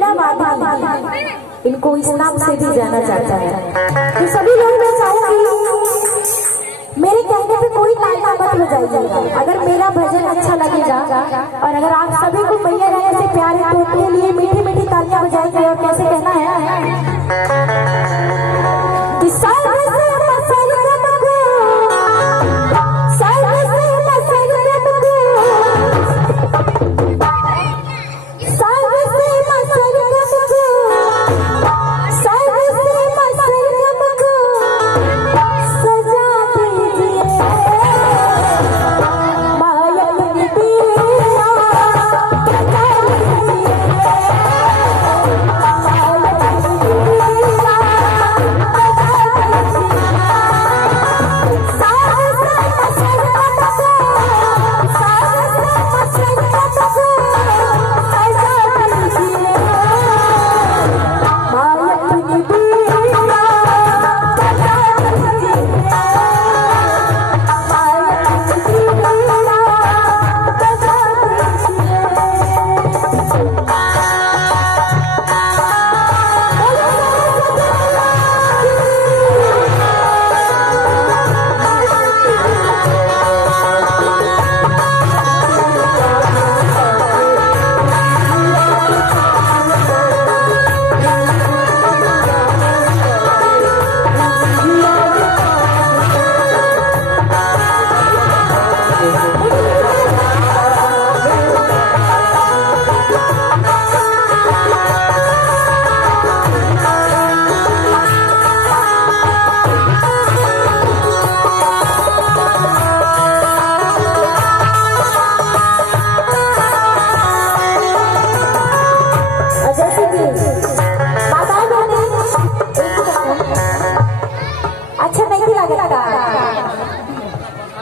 वीणा माधवी, इनको इस नाम से भी जाना जाता है। तो सभी लोग मैं चाहूंगी मेरे कहने पे कोई टाइम मत हो जाइएगा। अगर मेरा भजन अच्छा लगेगा और अगर आप सभी को मैया रानी से प्यार है तो उनके लिए मीठी मीठी तालियां बजाएंगे। और कैसे कहना है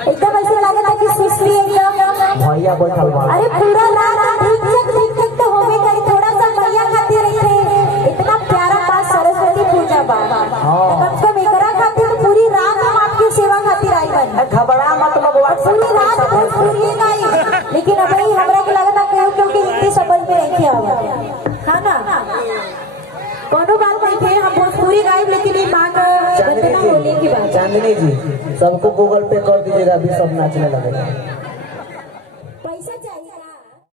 एकदम ऐसे लगा था कि सुस्ती एकदम भैया बैठल बा। अरे पूरा रात ठीक ठीक तो होवे करी थोड़ा सा भैया खातिर रखे। इतना प्यारा पास सरस्वती पूजा बा। कम से कम एकरा खातिर पूरी रात हम आपकी सेवा खातिर आई बन। घबरा मत बबुआ, पूरी रात पूरी नहीं, लेकिन अभी हमरा के लगा था क्योंकि हिंदी समझ में नहीं आवा है ना। कोनो बात नहीं है, हम भोजपुरी गायब लेकिन ये बात चांदनी जी सबको गूगल पे कर दीजिएगा, अभी सब नाचने लगेगा।